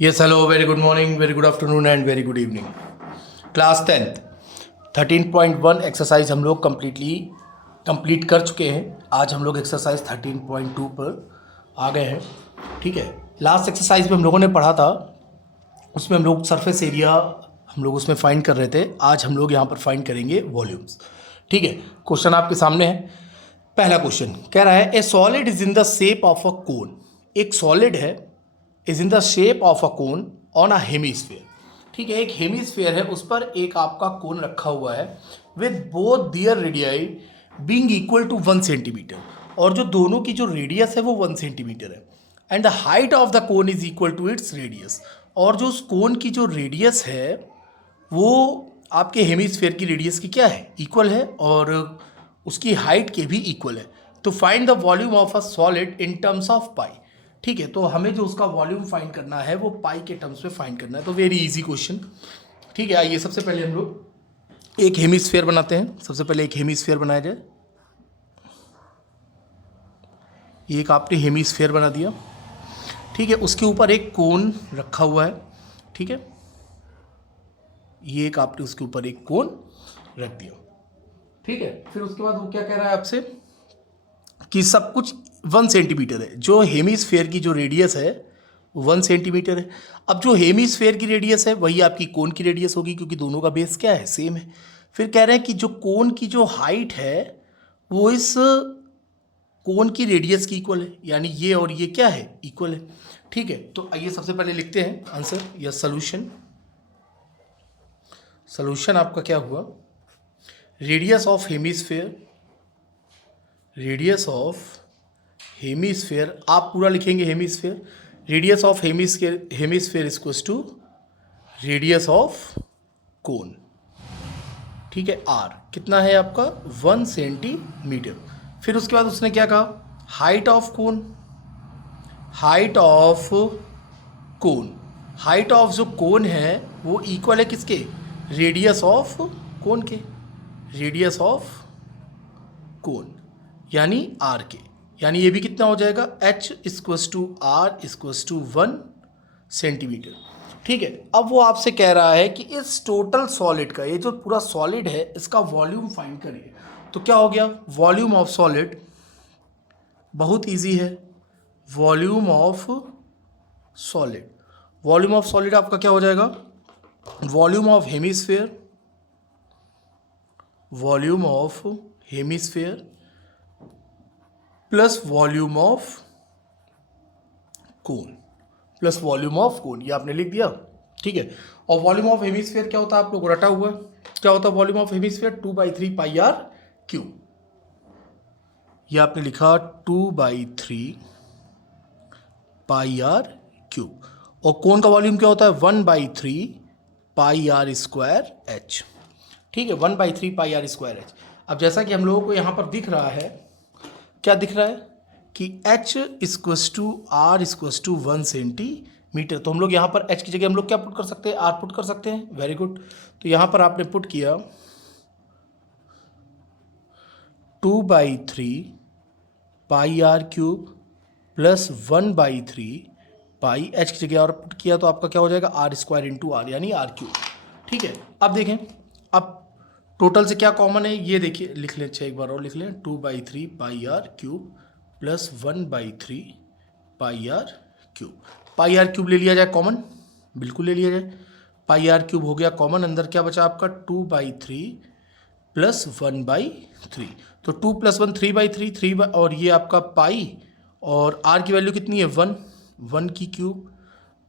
Yes, hello, very good morning, very good afternoon and very good evening. Class 10th 13.1 exercise हम लोग complete कर चुके हैं। आज हम लोग एक्सरसाइज 13.2 पर आ गए हैं। ठीक है, लास्ट एक्सरसाइज में हम लोगों ने पढ़ा था, उसमें हम लोग सरफेस एरिया हम लोग उसमें फाइंड कर रहे थे। आज हम लोग यहाँ पर फाइंड करेंगे वॉल्यूम्स। ठीक है, क्वेश्चन आपके सामने है। पहला क्वेश्चन कह रहा है a solid is in the shape of a cone. एक सॉलिड है, is in the shape of a cone on a hemisphere. ठीक है, एक हेमीस्फेयर है, उस पर एक आपका कोन रखा हुआ है with both their radii being equal to 1 centimetre, और जो दोनों की जो रेडियस है वो 1 सेंटीमीटर है। And the height of the cone is equal to its radius, और जो उस कोन की जो रेडियस है वो आपके हेमीस्फेयर की रेडियस की क्या है, इक्वल है, और उसकी हाइट के भी इक्वल है। तो find the volume of a solid in terms of pi. ठीक है, तो हमें जो उसका वॉल्यूम फाइंड करना है वो पाई के टर्म्स में फाइंड करना है। तो वेरी इजी क्वेश्चन। ठीक है, आइए सबसे पहले हम लोग एक हेमीस्फेयर बनाते हैं। सबसे पहले एक हेमीस्फेयर बनाया जाए। ये एक आपने हेमीस्फेयर बना दिया। ठीक है, उसके ऊपर एक कोन रखा हुआ है। ठीक है, ये एक आपने उसके ऊपर एक कोन रख दिया। ठीक है, फिर उसके बाद वो क्या कह रहा है आपसे कि सब कुछ 1 सेंटीमीटर है। जो हेमीस्फेयर की जो रेडियस है वो 1 सेंटीमीटर है। अब जो हेमीस्फेयर की रेडियस है वही आपकी कोन की रेडियस होगी, क्योंकि दोनों का बेस क्या है, सेम है। फिर कह रहे हैं कि जो कोन की जो हाइट है वो इस कोन की रेडियस की इक्वल है, यानी ये और ये क्या है, इक्वल है। ठीक है, तो आइए सबसे पहले लिखते हैं आंसर या सोल्यूशन। सोल्यूशन आपका क्या हुआ, radius of hemisphere, radius of hemisphere आप पूरा लिखेंगे hemisphere, radius of hemisphere equals to radius of cone. ठीक है, आर कितना है आपका 1 सेंटीमीटर। फिर उसके बाद उसने क्या कहा, height of cone, height of cone, height of जो कोन है वो इक्वल है किसके, रेडियस ऑफ कोन के, रेडियस ऑफ कोन यानी आर के। यानी ये भी कितना हो जाएगा, H equals to R equals to 1 centimetre. ठीक है, अब वो आपसे कह रहा है कि इस टोटल सॉलिड का, ये जो पूरा सॉलिड है इसका वॉल्यूम फाइंड करिए। तो क्या हो गया, वॉल्यूम ऑफ सॉलिड बहुत इजी है। Volume of solid, volume of solid आपका क्या हो जाएगा, volume of hemisphere, volume of hemisphere plus volume of cone, plus volume of कोन, ये आपने लिख दिया। ठीक है, और वॉल्यूम ऑफ हेमीस्फेयर क्या होता है, आप लोग रटा हुआ है, क्या होता है volume of hemisphere, 2/3 pi are cube. ये आपने लिखा 2/3 पाई आर क्यूब। और कोन का वॉल्यूम क्या होता है, 1/3 पाई आर स्क्वायर एच। ठीक है, 1/3 पाई आर स्क्वायर एच। अब जैसा कि हम लोगों को यहाँ पर दिख रहा है, क्या दिख रहा है कि h equals to R equals to 1 centimetre. तो हम लोग यहाँ पर h की जगह हम लोग क्या पुट कर सकते हैं, r पुट कर सकते हैं। वेरी गुड, तो यहाँ पर आपने पुट किया 2/3 pi are cube plus 1/3 pi, h की जगह और पुट किया तो आपका क्या हो जाएगा, आर स्क्वायर इंटू आर यानी आर क्यूब। ठीक है, अब देखें, अब टोटल से क्या कॉमन है ये देखिए, लिख लें, एक बार और लिख लें, 2/3 pi are cube plus 1/3 pi are cube. Pi are cube ले लिया जाए कॉमन, बिल्कुल ले लिया जाए। पाई आर क्यूब हो गया कॉमन, अंदर क्या बचा आपका 2/3 प्लस 1/3। तो 2 + 1 3/3, और ये आपका पाई, और आर की वैल्यू कितनी है 1 की क्यूब,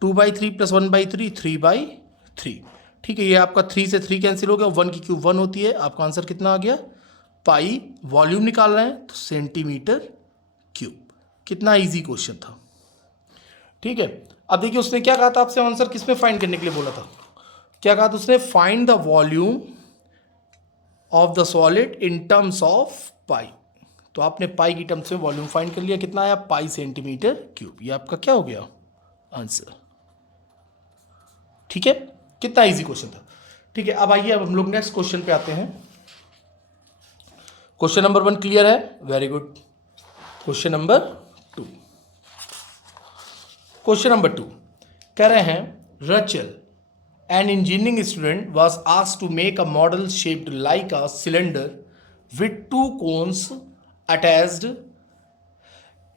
2/3 प्लस 1/3 3/3। ठीक है, ये आपका 3 से 3 कैंसिल हो गया, 1 की क्यूब 1 होती है। आपका आंसर कितना आ गया, पाई। वॉल्यूम निकाल रहे हैं तो सेंटीमीटर क्यूब। कितना इजी क्वेश्चन था। ठीक है, अब देखिए उसने क्या कहा था आपसे, आंसर किस में फाइंड करने के लिए बोला था, क्या कहा था उसने, find the volume of the solid in terms of pi. तो आपने पाई की टर्म्स में वॉल्यूम फाइंड कर लिया, कितना आया, पाई सेंटीमीटर क्यूब। ये आपका क्या हो गया आंसर। ठीक है, कितना इजी क्वेश्चन था। ठीक है, अब आइए, अब हम लोग नेक्स्ट क्वेश्चन पे आते हैं। क्वेश्चन नंबर 1 क्लियर है, very good. Question number 2, question number 2 कह रहे हैं Rachel an engineering student was asked to make a model shaped like a cylinder with two cones attached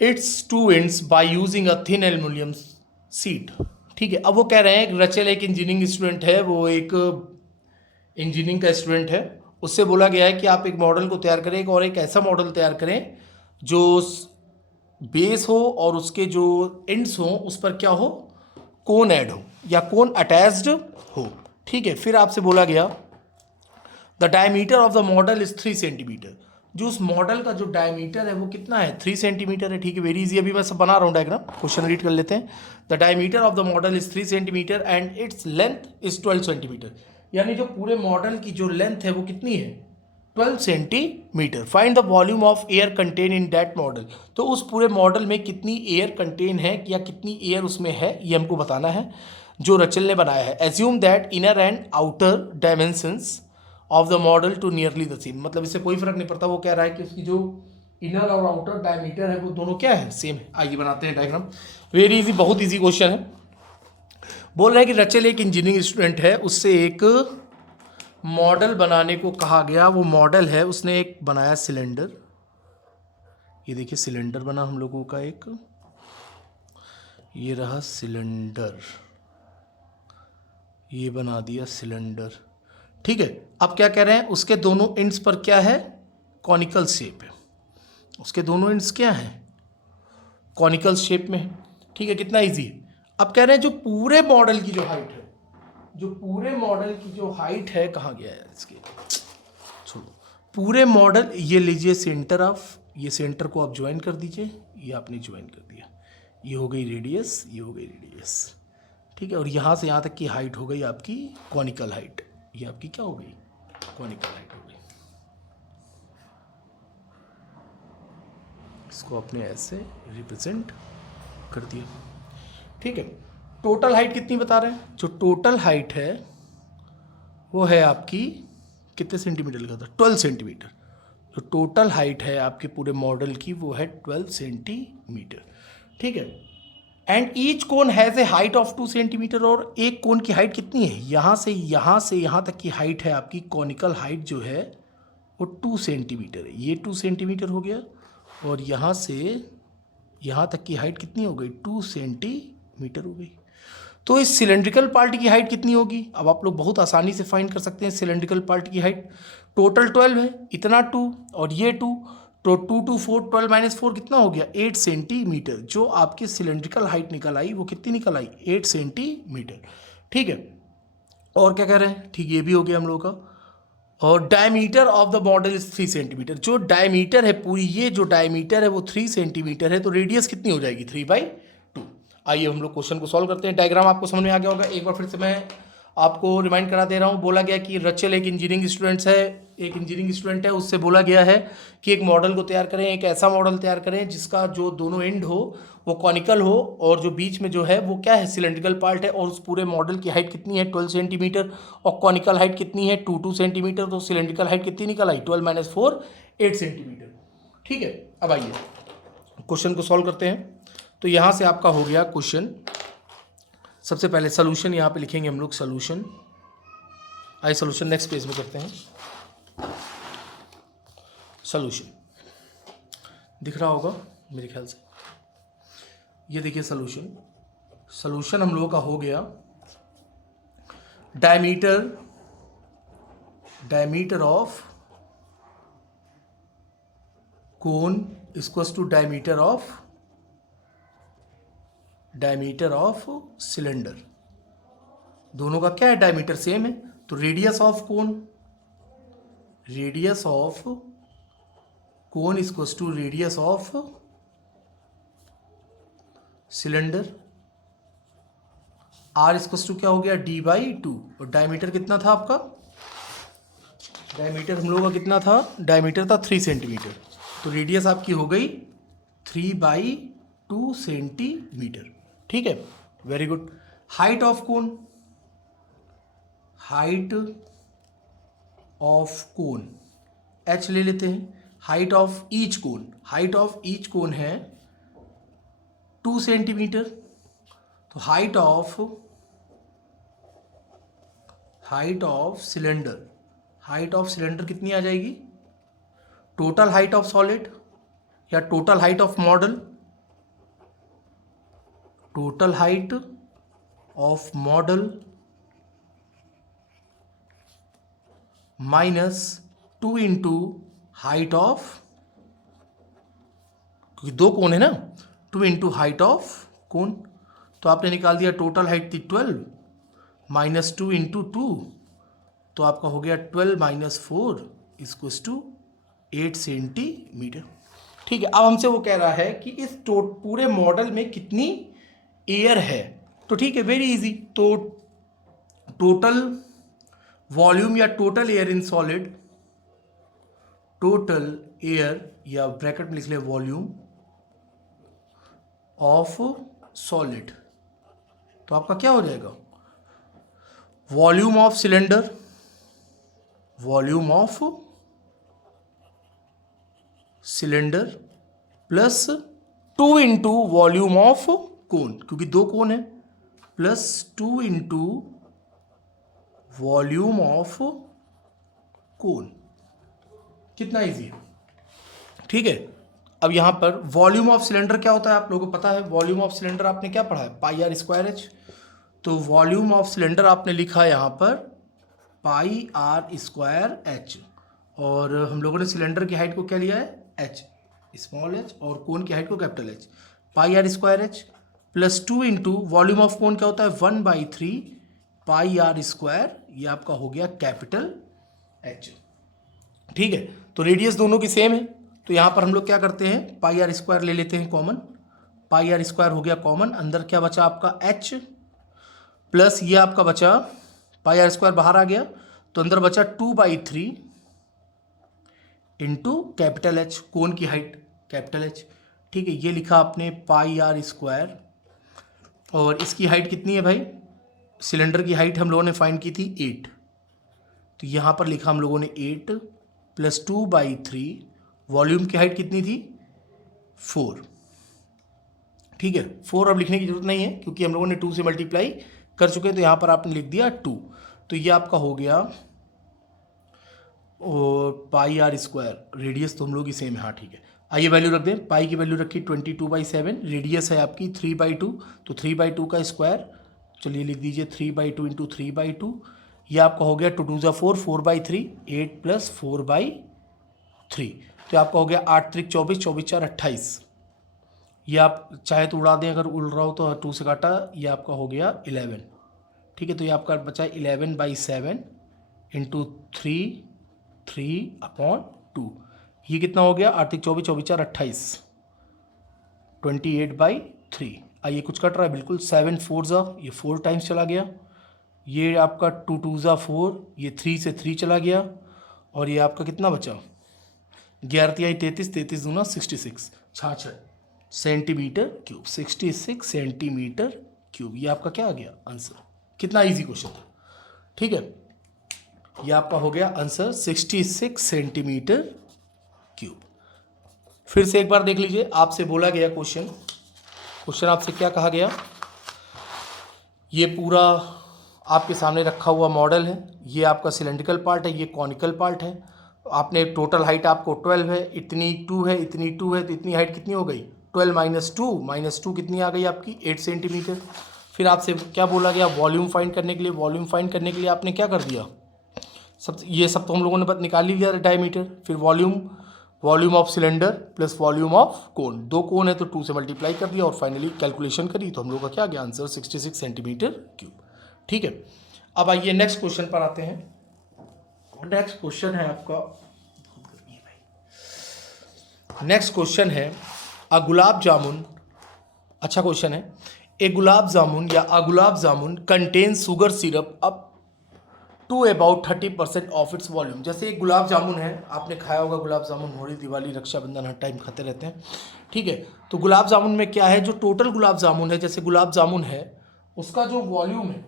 its two ends by using a thin aluminium sheet. ठीक है, अब वो कह रहे हैं रचल एक इंजीनियरिंग स्टूडेंट है, वो एक इंजीनियरिंग का स्टूडेंट है। उससे बोला गया है कि आप एक मॉडल को तैयार करें और एक ऐसा मॉडल तैयार करें जो बेस हो और उसके जो एंड्स हो उस पर क्या हो, कोन ऐड हो या कोन अटैच्ड हो। ठीक है, फिर आपसे बोला गया the diameter of the model is 3 centimetre. जो उस मॉडल का जो डायमीटर है वो कितना है, 3 सेंटीमीटर है। ठीक है, वेरी इजी, अभी मैं सब बना रहा हूँ डायग्राम, क्वेश्चन रीड कर लेते हैं। The diameter of the model is 3 centimetre and its length is 12 centimetre. यानी जो पूरे मॉडल की जो लेंथ है वो कितनी है, 12 centimetre. Find the volume of air contain in that model. तो उस पूरे मॉडल में कितनी एयर कंटेन है या कितनी एयर उसमें है ये हमको बताना है, जो रचल ने बनाया है। Assume that inner and outer dimensions of the model to nearly the same. मतलब इससे कोई फर्क नहीं पड़ता, वो कह रहा है कि उसकी जो इनर और आउटर डायमीटर है वो दोनों क्या है, सेम है। आइए बनाते हैं डायग्राम, वेरी इजी, बहुत इजी क्वेश्चन है। बोल रहे हैं कि रचल एक इंजीनियरिंग स्टूडेंट है, उससे एक मॉडल बनाने को कहा गया। वो मॉडल है, उसने एक बनाया सिलेंडर। ये देखिए सिलेंडर बना हम लोगों का एक, ये रहा सिलेंडर, ये बना दिया सिलेंडर। ठीक है, अब क्या कह रहे हैं, उसके दोनों एंड्स पर क्या है, कॉनिकल शेप है। उसके दोनों एंड्स क्या हैं, कॉनिकल शेप में है। ठीक है, कितना इजी है। अब कह रहे हैं जो पूरे मॉडल की जो हाइट है, जो पूरे मॉडल की जो हाइट है, कहाँ गया है इसके, छोड़ो, पूरे मॉडल, ये लीजिए सेंटर ऑफ, ये सेंटर को आप ज्वाइन कर दीजिए, ये आपने ज्वाइन कर दिया, ये हो गई रेडियस, ये हो गई रेडियस। ठीक है, और यहाँ से यहाँ तक की हाइट हो गई आपकी कॉनिकल हाइट। ये आपकी क्या हो गई, कॉनिकल हाइट हो गई। इसको आपने ऐसे रिप्रेजेंट कर दिया। ठीक है, टोटल हाइट कितनी बता रहे हैं, जो टोटल हाइट है वो है आपकी कितने सेंटीमीटर लिखा था, 12 सेंटीमीटर। जो टोटल हाइट है आपके पूरे मॉडल की वो है 12 सेंटीमीटर। ठीक है, and each cone has a height of 2 centimetre. और एक कोन की हाइट कितनी है, यहाँ से यहाँ तक की हाइट है आपकी, कॉनिकल हाइट जो है वो 2 सेंटीमीटर है। ये 2 सेंटीमीटर हो गया, और यहाँ से यहाँ तक की हाइट कितनी हो गई, 2 सेंटीमीटर हो गई। तो इस सिलेंड्रिकल पार्ट की हाइट कितनी होगी, अब आप लोग बहुत आसानी से फाइंड कर सकते हैं। सिलेंड्रिकल पार्ट की हाइट टोटल 12 है, इतना 2 और ये 2, तो 2 2 4 12 माइनस 4 कितना हो गया, 8 सेंटीमीटर। जो आपकी सिलेंड्रिकल हाइट निकल आई वो कितनी निकल आई, 8 सेंटीमीटर। ठीक है, और क्या कह रहे हैं, ठीक, ये भी हो गया हम लोग का। और diameter of the model is 3 centimetre. जो डायमीटर है पूरी, ये जो डायमीटर है वो 3 सेंटीमीटर है, तो रेडियस कितनी हो जाएगी, 3/2। आइए हम लोग क्वेश्चन को सॉल्व करते हैं। डायग्राम आपको समझ में आ गया होगा, एक बार फिर से मैं आपको रिमाइंड करा दे रहा हूँ। बोला गया कि रचल एक इंजीनियरिंग स्टूडेंट है, उससे बोला गया है कि एक मॉडल को तैयार करें, एक ऐसा मॉडल तैयार करें जिसका जो दोनों एंड हो वो कॉनिकल हो और जो बीच में जो है वो क्या है, सिलेंड्रिकल पार्ट है। और उस पूरे मॉडल की हाइट कितनी है, 12 सेंटीमीटर, और कॉनिकल हाइट कितनी है, 2 सेंटीमीटर। तो सिलेंड्रिकल हाइट कितनी निकल आई, 12 माइनस 4 8 सेंटीमीटर। ठीक है, अब आइए क्वेश्चन को सॉल्व करते हैं। तो यहाँ से आपका हो गया क्वेश्चन। सबसे पहले सोल्यूशन यहाँ पे लिखेंगे हम लोग, सोल्यूशन। आइए सोल्यूशन नेक्स्ट पेज में करते हैं। सोल्यूशन दिख रहा होगा मेरे ख्याल से, ये देखिए सोल्यूशन हम लोगों का हो गया, diameter of cone equals to diameter of cylinder. दोनों का क्या है, डायमीटर सेम है। तो radius of cone equals to radius of cylinder. R equals to क्या हो गया, d/2। और डायमीटर कितना था आपका, डायमीटर हम लोगों का कितना था, डायमीटर था 3 सेंटीमीटर। तो रेडियस आपकी हो गई 3/2 सेंटीमीटर। ठीक है, very good. Height of cone h ले लेते हैं। हाइट ऑफ ईच कोन है 2 सेंटीमीटर। तो तो हाइट ऑफ सिलेंडर कितनी आ जाएगी? टोटल हाइट ऑफ सॉलिड या total height of model? Total height of model minus 2 into height of, क्योंकि दो कोन है ना, 2 इंटू हाइट ऑफ कोन। तो आपने निकाल दिया टोटल हाइट थी 12 माइनस 2 इंटू 2, तो आपका हो गया 12 माइनस 4 इक्वल्स टू 8 सेंटीमीटर। ठीक है, अब हमसे वो कह रहा है कि इस पूरे मॉडल में कितनी एयर है। तो ठीक है, वेरी इजी। तो टोटल वॉल्यूम या total air in solid, total air या ब्रैकेट में लिख ले वॉल्यूम ऑफ सॉलिड, तो आपका क्या हो जाएगा? Volume of cylinder, volume of cylinder plus 2 into volume of कोन, क्योंकि दो कोन है, प्लस 2 इंटू वॉल्यूम ऑफ कोन। कितना इजी है, ठीक है। अब यहां पर वॉल्यूम ऑफ सिलेंडर क्या होता है आप लोगों को पता है? वॉल्यूम ऑफ सिलेंडर आपने क्या पढ़ा है? पाई आर स्क्वायर एच। तो वॉल्यूम ऑफ सिलेंडर आपने लिखा है यहां पर पाई आर स्क्वायर एच, और हम लोगों ने सिलेंडर की हाइट को क्या लिया है? एच, स्मॉल एच, और कोन की हाइट को capital H. Pi are square H plus 2 into volume of cone क्या होता है? 1/3 पाई आर स्क्वायर, ये आपका हो गया कैपिटल एच। ठीक है, तो रेडियस दोनों की सेम है, तो यहाँ पर हम लोग क्या करते हैं? पाई आर स्क्वायर ले लेते हैं कॉमन। पाई आर स्क्वायर हो गया कॉमन, अंदर क्या बचा आपका? एच, प्लस ये आपका बचा पाई आर स्क्वायर बाहर आ गया, तो अंदर बचा 2/3 इंटू कैपिटल एच, कोन की हाइट कैपिटल एच। ठीक है, ये लिखा आपने पाई आर स्क्वायर, और इसकी हाइट कितनी है भाई? सिलेंडर की हाइट हम लोगों ने फाइंड की थी 8, तो यहाँ पर लिखा हम लोगों ने 8 प्लस 2/3, वॉल्यूम की हाइट कितनी थी? 4। ठीक है, 4 अब लिखने की जरूरत नहीं है क्योंकि हम लोगों ने 2 से मल्टीप्लाई कर चुके हैं, तो यहाँ पर आपने लिख दिया 2, तो ये आपका हो गया और पाई आर स्क्वायर। रेडियस तो हम लोग की सेम है, हाँ ठीक है। आइए वैल्यू रख दें, पाई की वैल्यू रखी 22/7, रेडियस है आपकी 3/2, तो 3/2 का स्क्वायर, चलिए लिख दीजिए 3/2 इंटू 3/2, ये आपका हो गया 2 2 ज़ा 4, 4/3, 8 प्लस 4/3, तो आपका हो गया 8 3 24, 24 4 28। ये आप चाहे तो उड़ा दें, अगर उड़ रहा हो तो 2 से काटा, ये आपका हो गया 11। ठीक है, तो ये आपका बचा 11/7 इंटू 3/2, ये कितना हो गया? 8 3 24, 24 4 28, 28/3। आइए कुछ कट रहा है बिल्कुल, 7 4 ज़ा, ये 4 टाइम्स चला गया, ये आपका 2 2 ज़ा 4, ये 3 से 3 चला गया, और ये आपका कितना बचा? 11 तिहाई 33, 33 दूना 66, 66 सेंटीमीटर क्यूब, 66 सेंटीमीटर क्यूब। ये आपका क्या आ गया? आंसर। कितना इजी क्वेश्चन था, ठीक है। ये आपका हो गया आंसर 66 सेंटीमीटर क्यूब। फिर से एक बार देख लीजिए, आपसे बोला गया क्वेश्चन आपसे क्या कहा गया? ये पूरा आपके सामने रखा हुआ मॉडल है, ये आपका सिलेंड्रिकल पार्ट है, ये कॉनिकल पार्ट है। आपने टोटल हाइट आपको 12 है, इतनी 2 है, इतनी 2 है, तो इतनी हाइट कितनी हो गई? 12 माइनस टू कितनी आ गई आपकी? 8 सेंटीमीटर। फिर आपसे क्या बोला गया? वॉल्यूम फाइंड करने के लिए। वॉल्यूम फाइंड करने के लिए आपने क्या कर दिया? ये सब तो हम लोगों ने बस निकाल ही लिया डायमीटर। फिर volume of cylinder plus volume of कोन, दो कोन है तो 2 से मल्टीप्लाई कर दिया, और फाइनली कैलकुलेशन करी तो हम लोग का क्या गया? Answer 66 centimetre cube. ठीक है, अब आइए नेक्स्ट क्वेश्चन पर आते हैं। नेक्स्ट क्वेश्चन है आपका, नेक्स्ट क्वेश्चन है अ गुलाब जामुन। अच्छा क्वेश्चन है। ए गुलाब जामुन या a gulab jamun contain sugar syrup up to about 30% of its volume. जैसे एक गुलाब जामुन है, आपने खाया होगा गुलाब जामुन, होली दिवाली रक्षाबंधन हर टाइम खाते रहते हैं, ठीक है। तो गुलाब जामुन में क्या है? जो टोटल गुलाब जामुन है, जैसे गुलाब जामुन है, उसका जो वॉल्यूम है,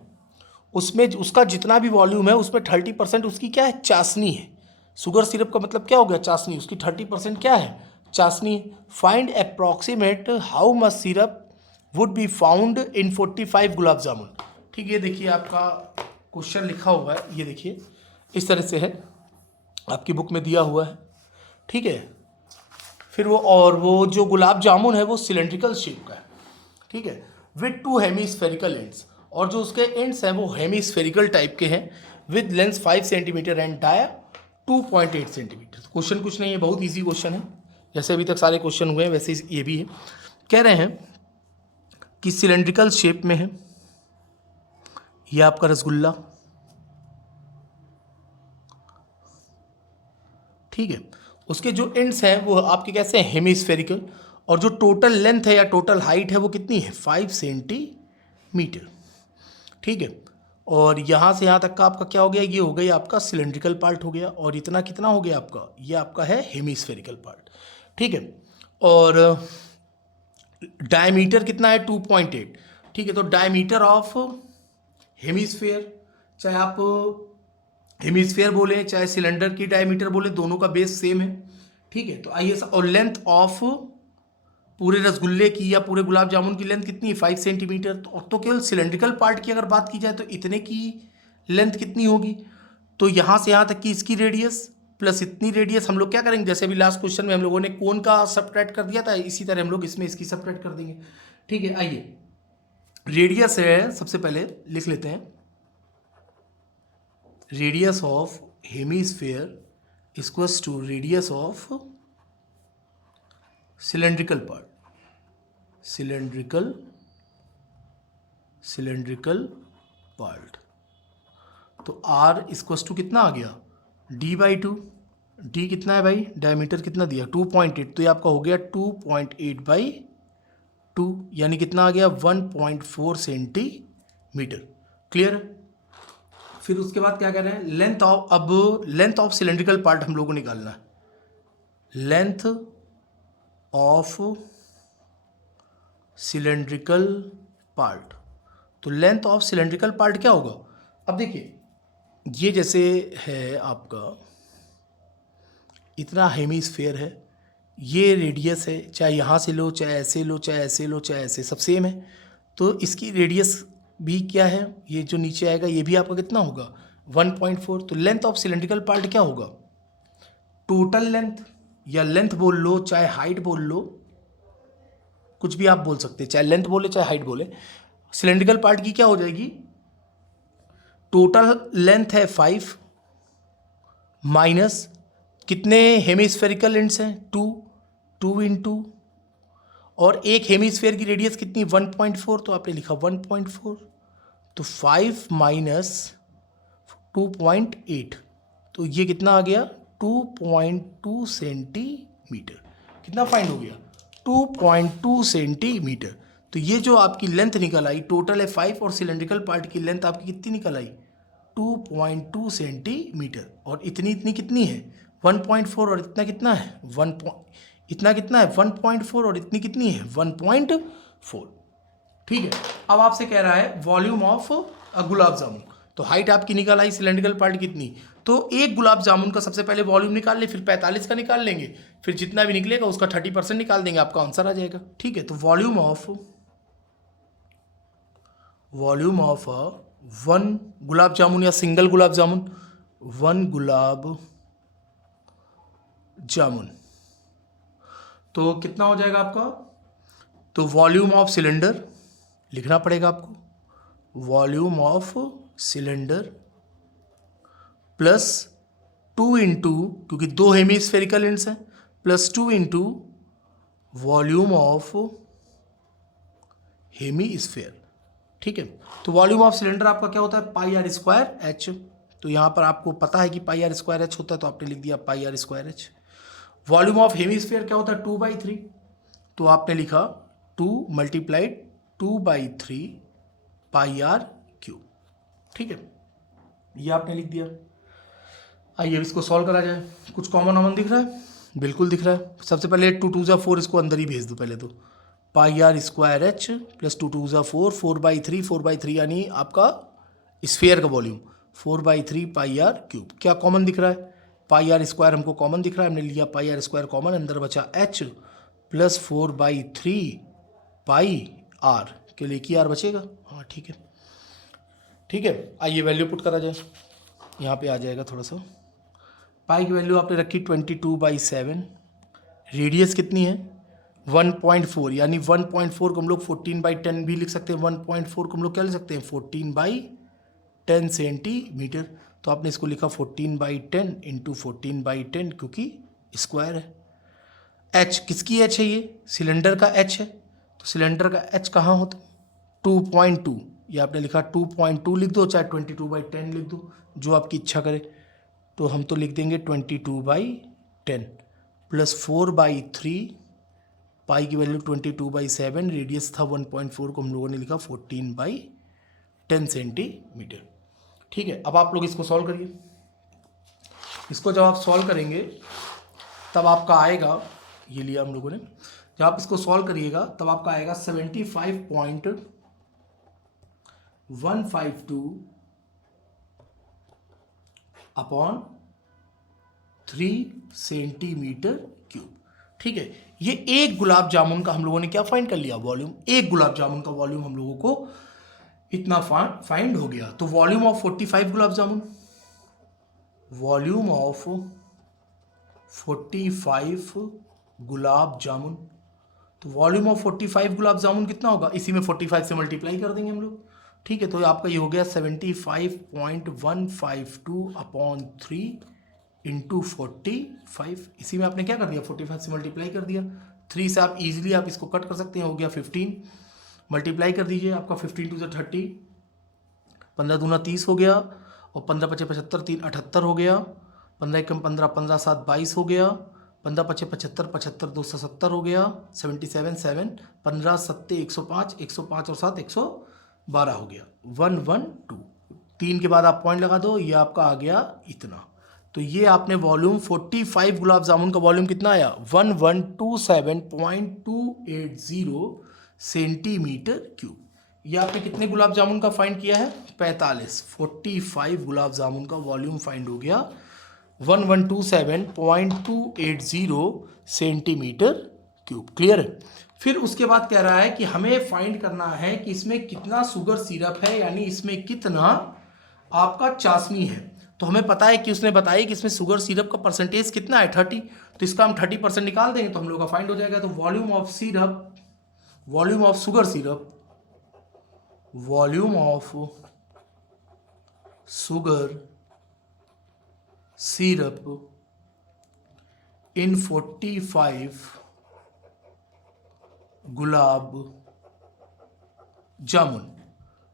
उसमें उसका जितना भी वॉल्यूम है उसमें 30% उसकी क्या है? चाशनी है। शुगर सिरप का मतलब क्या हो गया? चाशनी। उसकी 30% क्या है? चाशनी। Find approximate how much syrup would be found in 45 gulab jamun. ठीक है, ये देखिए आपका क्वेश्चन लिखा हुआ है, ये देखिए इस तरह से है, आपकी बुक में दिया हुआ है। ठीक है, फिर वो जो गुलाब जामुन है वो सिलेंड्रिकल शेप का है। ठीक है, विद 2 हेमीस्फेरिकल एंड्स, और जो उसके एंड्स हैं वो हेमीस्फेरिकल टाइप के हैं, with length 5 centimetre and dia 2.8 centimetre. Question कुछ नहीं है, बहुत ईजी क्वेश्चन है, जैसे अभी तक सारे क्वेश्चन हुए हैं वैसे ये भी है। कह रहे हैं कि सिलेंड्रिकल शेप में है, यह आपका रसगुल्ला। ठीक है, उसके जो एंड्स हैं वो आपके कैसे हैं, हेमीस्फेरिकल, और जो टोटल लेंथ है या टोटल हाइट है वो कितनी है, 5 सेंटीमीटर। ठीक है, और यहाँ से यहाँ तक का आपका क्या हो गया, ये हो गया आपका सिलेंड्रिकल पार्ट हो गया, और इतना कितना हो गया आपका, ये आपका है हेमीस्फेरिकल पार्ट। ठीक है, और डायमीटर कितना है, 2.8। ठीक है, तो डायमीटर ऑफ हेमीस्फेयर, चाहे आप हेमीस्फेयर बोले चाहे सिलेंडर की डायमीटर बोले, दोनों का बेस सेम है। ठीक है, तो आइए, और लेंथ ऑफ पूरे रसगुल्ले की या पूरे गुलाब जामुन की लेंथ कितनी है, 5 सेंटीमीटर। तो केवल सिलेंड्रिकल पार्ट की अगर बात की जाए तो इतने की लेंथ कितनी होगी, तो यहाँ से यहाँ तक की इसकी रेडियस प्लस इतनी रेडियस। हम लोग क्या करेंगे, जैसे अभी लास्ट क्वेश्चन में हम लोगों ने कोन का सब्ट्रैक्ट कर दिया था, इसी तरह हम लोग इसमें इसकी सब्ट्रैक्ट कर देंगे। ठीक है, आइए, रेडियस है, सबसे पहले लिख लेते हैं, radius of hemisphere equals to radius of cylindrical part, cylindrical part. तो R इक्वल्स टू कितना आ गया, D/2। D कितना है भाई, डायमीटर कितना दिया, 2.8, तो ये आपका हो गया 2.8/2, यानी कितना आ गया, 1.4 सेंटीमीटर। क्लियर। फिर उसके बाद क्या कह रहे हैं, लेंथ ऑफ, अब लेंथ ऑफ सिलेंड्रिकल पार्ट हम लोगों को निकालना है, लेंथ ऑफ सिलेंड्रिकल पार्ट। तो लेंथ ऑफ सिलेंड्रिकल पार्ट क्या होगा, अब देखिए, ये जैसे है आपका इतना हेमीस्फेयर है, ये रेडियस है, चाहे यहाँ से लो चाहे ऐसे लो चाहे ऐसे लो चाहे ऐसे, सब सेम है। तो इसकी रेडियस भी क्या है, ये जो नीचे आएगा ये भी आपका कितना होगा, 1.4। तो लेंथ ऑफ सिलेंड्रिकल पार्ट क्या होगा, टोटल लेंथ, या लेंथ बोल लो चाहे हाइट बोल लो, कुछ भी आप बोल सकते हैं, चाहे लेंथ बोले चाहे हाइट बोले, सिलेंड्रिकल पार्ट की क्या हो जाएगी, टोटल लेंथ है 5 माइनस कितने हेमीस्फेरिकल एंड्स हैं, 2 इंटू, और एक हेमीस्फेयर की रेडियस कितनी, 1.4, तो आपने लिखा 1.4, तो 5 माइनस 2.8, तो ये कितना आ गया, 2.2 सेंटीमीटर। कितना फाइंड हो गया, 2.2 सेंटीमीटर। तो ये जो आपकी लेंथ निकल आई, टोटल है 5 और सिलेंड्रिकल पार्ट की लेंथ आपकी कितनी निकल आई, 2.2 सेंटीमीटर, और इतनी इतनी कितनी है, 1.4, और इतना कितना है, इतना कितना है 1.4, और इतनी कितनी है 1.4। ठीक है, अब आपसे कह रहा है वॉल्यूम ऑफ गुलाब जामुन। तो हाइट आपकी निकल आई सिलेंड्रिकल पार्ट कितनी, तो एक गुलाब जामुन का सबसे पहले वॉल्यूम निकाल ले, फिर 45 का निकाल लेंगे, फिर जितना भी निकलेगा उसका 30% निकाल देंगे, आपका आंसर आ जाएगा। ठीक है, तो वॉल्यूम ऑफ 1 गुलाब जामुन या सिंगल गुलाब जामुन, 1 गुलाब जामुन, तो कितना हो जाएगा आपका, तो वॉल्यूम ऑफ सिलेंडर लिखना पड़ेगा आपको, volume of cylinder plus 2 into, क्योंकि 2 हेमीस्फेरिकल एंड्स हैं, plus 2 into volume of hemisphere. ठीक है, तो वॉल्यूम ऑफ सिलेंडर आपका क्या होता है, पाई आर स्क्वायर एच। तो यहाँ पर आपको पता है कि पाई आर स्क्वायर एच होता है, तो आपने लिख दिया pi are square h. Volume of hemisphere क्या होता है, 2/3, तो आपने लिखा 2 मल्टीप्लाइड 2/3 पाई आर क्यूब। ठीक है, ये आपने लिख दिया। आइए अब इसको सॉल्व करा जाए। कुछ कॉमन दिख रहा है, बिल्कुल दिख रहा है। सबसे पहले 2 2 4, इसको अंदर ही भेज दो पहले, तो पाई आर स्क्वायर एच प्लस 2 2 4, 4/3 यानी आपका स्फेयर का वॉल्यूम 4/3 पाई आर क्यूब। क्या कॉमन दिख रहा है, पाई आर स्क्वायर हमको कॉमन दिख रहा है, हमने लिया पाई आर स्क्वायर कॉमन, अंदर बचा एच प्लस 4/3 पाई आर के लिए कि आर बचेगा, हाँ ठीक है। ठीक है, आइए वैल्यू पुट करा जाए, यहाँ पे आ जाएगा थोड़ा सा। पाई की वैल्यू आपने रखी 22/7, रेडियस कितनी है 1.4, यानी 1.4 को हम लोग 14/10 भी लिख सकते हैं, 1.4 को हम लोग क्या लिख सकते हैं 14/10 सेंटीमीटर। तो आपने इसको लिखा 14/10 इंटू 14/10 क्योंकि स्क्वायर है। एच किसकी एच है, ये सिलेंडर का एच है, तो सिलेंडर का एच कहाँ होता 2.2, ये आपने लिखा 2.2 लिख दो, चाहे 22/10 लिख दो, जो आपकी इच्छा करे। तो हम तो लिख देंगे 22/10 प्लस 4/3, पाई की वैल्यू 22/7, रेडियस था 1.4 को हम लोगों ने लिखा 14/10 सेंटीमीटर। ठीक है, अब आप लोग इसको सॉल्व करिए। इसको जब आप सॉल्व करेंगे तब आपका आएगा, ये लिया हम लोगों ने, जब आप इसको सॉल्व करिएगा तब आपका आएगा 75.152 अपॉन 3 सेंटीमीटर क्यूब। ठीक है, ये एक गुलाब जामुन का हम लोगों ने क्या फाइंड कर लिया, वॉल्यूम। एक गुलाब जामुन का वॉल्यूम हम लोगों को इतना फाइंड हो गया। तो volume of 45 gulab jamun, volume of 45 gulab jamun, तो वॉल्यूम ऑफ 45 गुलाब जामुन कितना होगा, इसी में 45 से मल्टीप्लाई कर देंगे हम लोग। ठीक है, तो आपका ये हो गया 75.152 अपॉन 3 इंटू 45, इसी में आपने क्या कर दिया 45 से मल्टीप्लाई कर दिया। 3 से आप इजीली आप इसको कट कर सकते हैं, हो गया 15, मल्टीप्लाई कर दीजिए, आपका 15 टू 30, 15 दूना 30 हो गया, और 15 पचे 75, 3 78 हो गया, 15 एकम 15, 15 7 22 हो गया, 15 पचे 75, 75 2 70 हो गया, 77 7, 15 7 105, 105 और 7 112 हो गया, 112। 3 के बाद आप पॉइंट लगा दो, ये आपका आ गया इतना। तो ये आपने वॉल्यूम 45 गुलाब जामुन का वॉल्यूम कितना आया 1127.280 सेंटीमीटर क्यूब। ये आपने कितने गुलाब जामुन का फाइंड किया है 45, 45 गुलाब जामुन का वॉल्यूम फाइंड हो गया 1127.280 सेंटीमीटर क्यूब। क्लियर है। फिर उसके बाद कह रहा है कि हमें फाइंड करना है कि इसमें कितना शुगर सिरप है, यानी इसमें कितना आपका चाशनी है। तो हमें पता है कि उसने बताया कि इसमें शुगर सिरप का परसेंटेज कितना है 30, तो इसका हम 30% निकाल देंगे तो हम लोग का फाइंड हो जाएगा। तो volume of syrup, volume of sugar syrup, volume of sugar syrup इन 45 गुलाब जामुन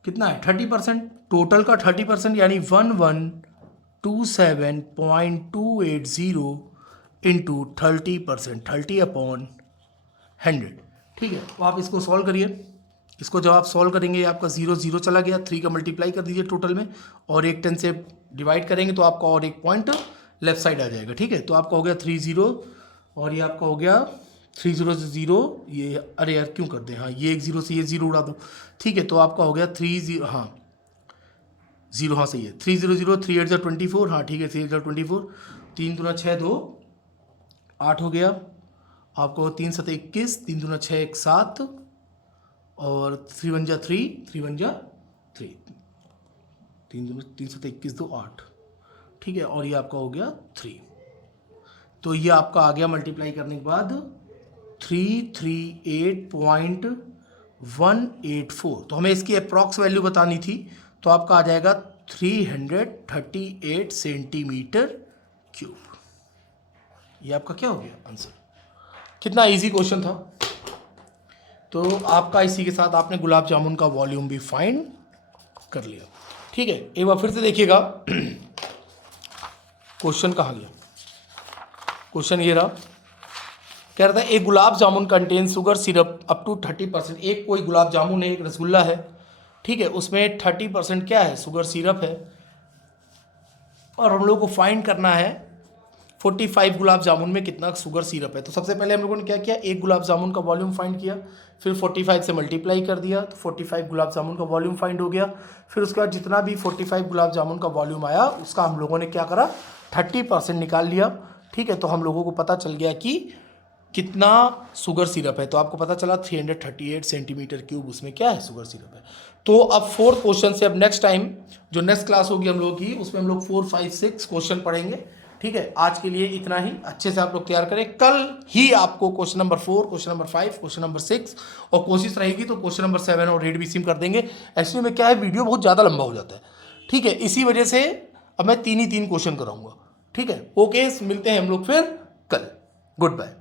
कितना है 30%, टोटल का 30%, यानी 1127.280 इंटू 30%, 30 अपॉन 100। ठीक है, तो आप इसको सॉल्व करिए। इसको जब आप सॉल्व करेंगे आपका 0 0 चला गया, 3 का मल्टीप्लाई कर दीजिए टोटल में, और एक 10 से डिवाइड करेंगे तो आपका और एक पॉइंट लेफ्ट साइड आ जाएगा। ठीक है, तो आपका हो गया 3 0, और ये आपका हो गया 3 0 से 0, ये अरे यार क्यों कर दें, हाँ ये एक 0 से ये 0 उड़ा दो। ठीक है, तो आपका हो गया 3 0, हाँ 0, हाँ सही है 3 0 0, 3 8 24, हाँ ठीक है 3 8 24, 3 दूना 6 2 8 हो गया, आपको 3 7 21, 3 दूना 6 1 7, और 3 1 जा 3, 3 1 जा 3, 3 7 21 2 8। ठीक है, और ये आपका हो गया 3। तो ये आपका आ गया मल्टीप्लाई करने के बाद 338.184। तो हमें इसकी अप्रॉक्स वैल्यू बतानी थी, तो आपका आ जाएगा 338 सेंटीमीटर क्यूब। ये आपका क्या हो गया आंसर। कितना इजी क्वेश्चन था। तो आपका इसी के साथ आपने गुलाब जामुन का वॉल्यूम भी फाइंड कर लिया। ठीक है, एक बार फिर से देखिएगा क्वेश्चन कहाँ गया। क्वेश्चन ये रहा, कह रहा था एक gulab jamun contain sugar syrup up to 30%। एक कोई गुलाब जामुन है, एक रसगुल्ला है, ठीक है, उसमें 30% क्या है शुगर सिरप है, और हम लोग को फाइंड करना है 45 गुलाब जामुन में कितना शुगर सिरप है। तो सबसे पहले हम लोगों ने क्या किया, एक गुलाब जामुन का वॉल्यूम फाइंड किया, फिर 45 से मल्टीप्लाई कर दिया, तो 45 गुलाब जामुन का वॉल्यूम फाइंड हो गया। फिर उसके बाद जितना भी 45 गुलाब जामुन का वॉल्यूम आया उसका हम लोगों ने क्या करा 30% निकाल लिया। ठीक है, तो हम लोगों को पता चल गया कि कितना शुगर सिरप है, तो आपको पता चला 338 सेंटीमीटर क्यूब उसमें क्या है, शुगर सिरप है। तो अब 4th क्वेश्चन से अब नेक्स्ट टाइम जो नेक्स्ट क्लास होगी हम लोग की, उसमें हम लोग 4, 5, 6 क्वेश्चन पढ़ेंगे। ठीक है, आज के लिए इतना ही, अच्छे से आप लोग तैयार करें। कल ही आपको question number 4, question number 5, question number 6 और कोशिश रहेगी तो क्वेश्चन नंबर 7 और 8 भी सिम कर देंगे। एक्चुअली में क्या है, वीडियो बहुत ज़्यादा लंबा हो जाता है। ठीक है, इसी वजह से अब मैं 3 ही 3 क्वेश्चन कराऊंगा। ठीक है, ओके, मिलते हैं हम लोग फिर कल। Good bye.